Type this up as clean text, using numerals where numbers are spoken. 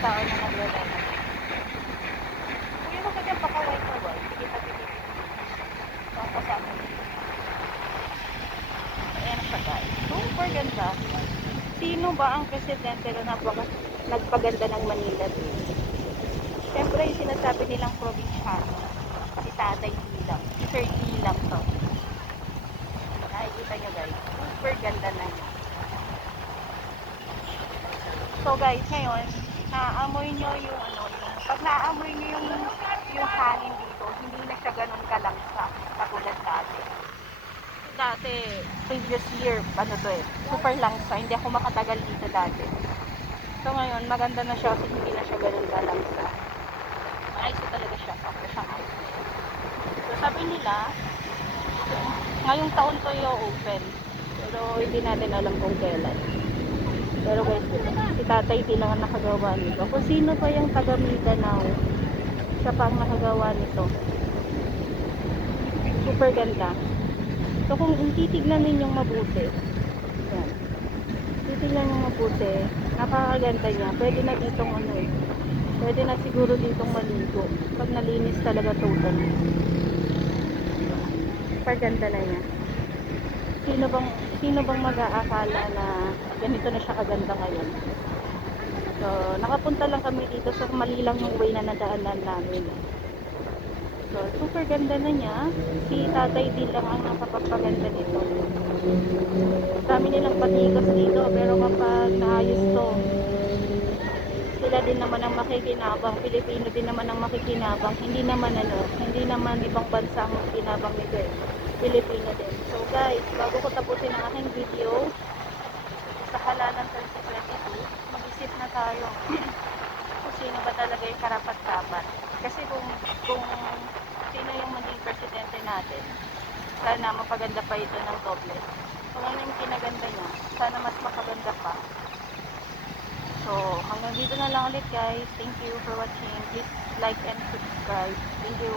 tao na nagre-renovate. Kung yung mga ganyan pakaway na white, sige tabi-tabi. Tapos sa akin. Ayan siya guys. Super ganda. Sino ba ang presidente na nagpaganda ng Manila? Siyempre yung sinasabi nilang probinsyano. Si Tatay Dilang. Si Sir Dilang to. Nakikita nyo guys. Super ganda na niya. So guys, ngayon, naaamoy nyo yung pag naaamoy nyo yung hangin dito, hindi na siya ganun kalangsa katulad dati. Dati, previous year, super langsa, hindi ako makatagal dito dati. So ngayon, maganda na siya kasi hindi na siya ganun kalangsa. Maayos talaga siya, after siyang ayos. So sabi nila, ngayong taon to i-open, pero hindi natin alam kung kailan. Pero guys, si Tatay Dilang ang nakagawa nito. Kung sino pa yung taga Mindanao, siya pa ang nakagawa nito. Super ganda. So kung titignan ninyong mabuti, yan. Titignan niyo mabuti, napakaganda niya. Pwede na ditong pwede na siguro ditong maligo. Pag nalinis talaga totally. Super ganda na niya. Sino bang mag-aakala na ganito na siya kaganda ngayon? So, nakapunta lang kami dito sa malilang yung way na nadaanan namin. So, super ganda na niya. Si Tatay Dilang ang nakapagpaganda nito. Dami nilang patikas dito, pero kapag naayos to, sila din naman ang makikinabang. Pilipino din naman ang makikinabang. Hindi naman ibang bansa ang makikinabang nito eh. Pilipino din. So guys, bago ko tapusin ang aking video sa halalan 2022, mag-isip na tayo kung sino ba talaga yung karapat-dapat. Kasi kung sino yung maging presidente natin, sana mapaganda pa ito ng doble. Kung ano yung kinaganda niya, sana mas makaganda pa. So, hanggang dito na lang ulit guys. Thank you for watching. Please like and subscribe. Thank you.